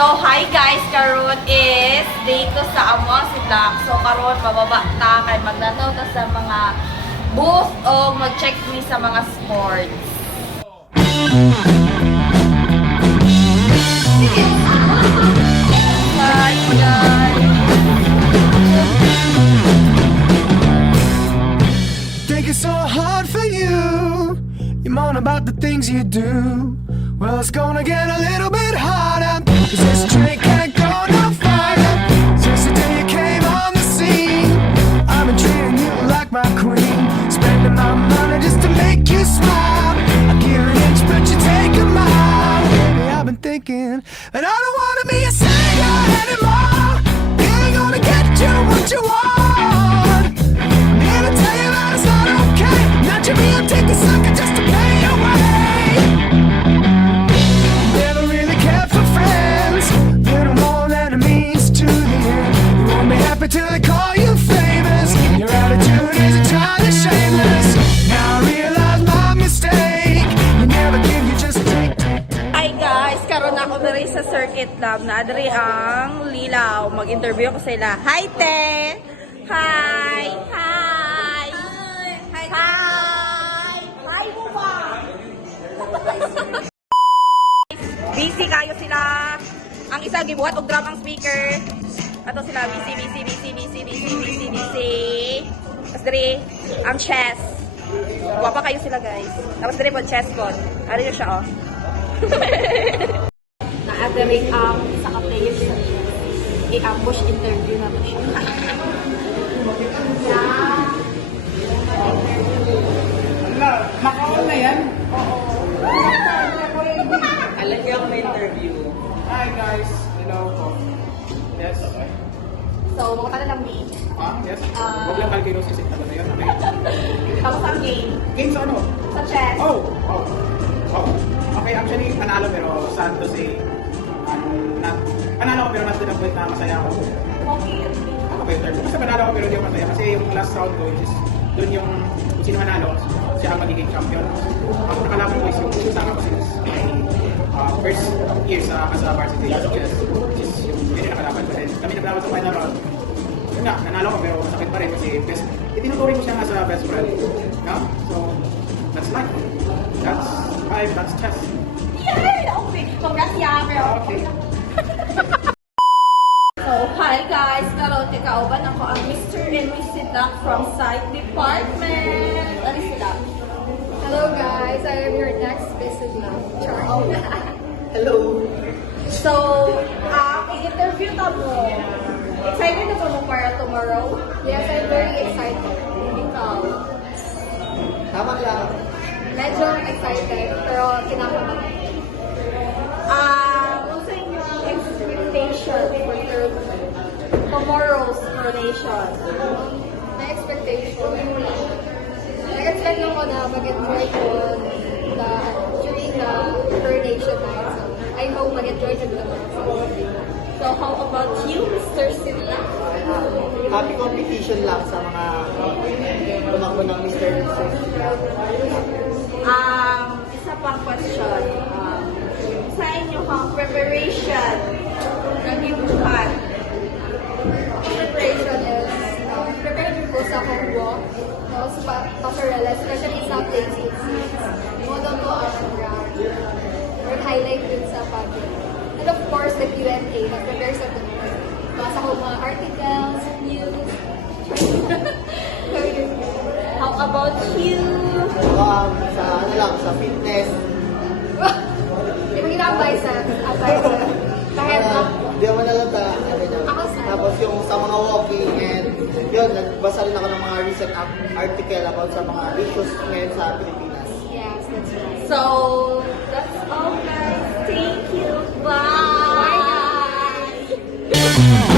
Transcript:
So, hi guys! Karon is dito sa amo sila. So, karon mababa ta kay magnanaw ta sa mga booth o mag-check me sa mga sports. Hi guys! Think it's so hard for you. You moan about the things you do. Well, it's gonna get a little bit harder, 'cause this train can't go no farther. Since the day you came on the scene, I've been treating you like my queen, spending my money just to make you smile. I give an inch, but you take a mile. Baby, I've been thinking, and I don't wanna be a singer anymore. You ain't gonna get you what you want. I'm here to tell you that it's not okay. Not you being take a sucker just to pay your way. Never really cared for friends, little more than it means to the end. You won't be happy till they call you famous. Your attitude is entirely shameless. Now I realize my mistake. You never give, you just take. Hi guys! Karon ako diri sa Circuit Lab na diri ang Lilaw. Mag-interview ko sila. Hi te! Hi! Hi! Hi! Hi! Hi mo ba? Busy kayo sila. Ang isa gibuhat og drum ang speaker. Ato sila busy. Tapos diri ang chess. Wapa kayo sila guys. Tapos diri po chess pod. Ari na siya oh. Naagaring ang sa ka-players sa chess. I-ambush interview na to siya. Makaon na yan? Alam niyo ako may interview. Hi guys, hello po. Yes, okay. So, makita na lang game. Yes? Huwag lang kalkino sisip na ba na yun? Okay. Tapos ang game. Game sa ano? Sa chess. Oh! Okay, actually, panalo pero sad to say, panalo ko pero not to the point na masaya ako. Okay. Ako ba yung third? Basta panalo ko pero hindi ako masaya kasi yung last round ko is dun yung kung sino manalo, siya ang magiging champion. Ako nakalaban ko is yung kasama ko since my first year as a varsity chess, which is yung hindi nakalaban ko rin. Kami naglaban sa final round. Yun nga, nanalo ko pero masakit pa rin kasi itinuturing ko siya nga sa best friend. Yeah? So, that's life. That's life, that's chess. Yay! Okay. Congrats, Yammer. Okay. So, hi guys! Karoon, ikauban ako ang Mr. and Mrs. Duck from Site Department. Ano sila? Hello guys, I am your next visit now. Char. Hello. So, i-interview na mo. Excited na ba mo para tomorrow? Yes, I'm very excited. Ikaw. Tama lang. Medyo excited, pero kinakabahan. What's your expectation for your tomorrow's coronation? My expectation, nag-expect lang ko na mag-enjoy ko during the coronation night. So, I hope mag-enjoy ko naman. So, how about you, Mr. Silla? Happy competition lang sa mga tumakbo ng Mr. and Mrs. Isa pang question. Sa inyo ang preparation ng ibuhan. Preparation is, prepared ko sa akong walk, sa pasarela, especially sa places. Model ko ang ground, or highlight dun sa pagod. And of course, the Q&A, nag-prepare sa tunod. Basa ko mga articles, news. Very good. How about you? Sa ano lang, sa fitness. Di ba gina-apply sa kahit Hindi ako nalata. Ako sa- Tapos yung sa mga walking and yun, nagbasa rin ako ng mga recent article about sa mga issues ngayon sa Pilipinas. yes, that's right. So, that's all guys. Thank you. Bye. Bye, guys.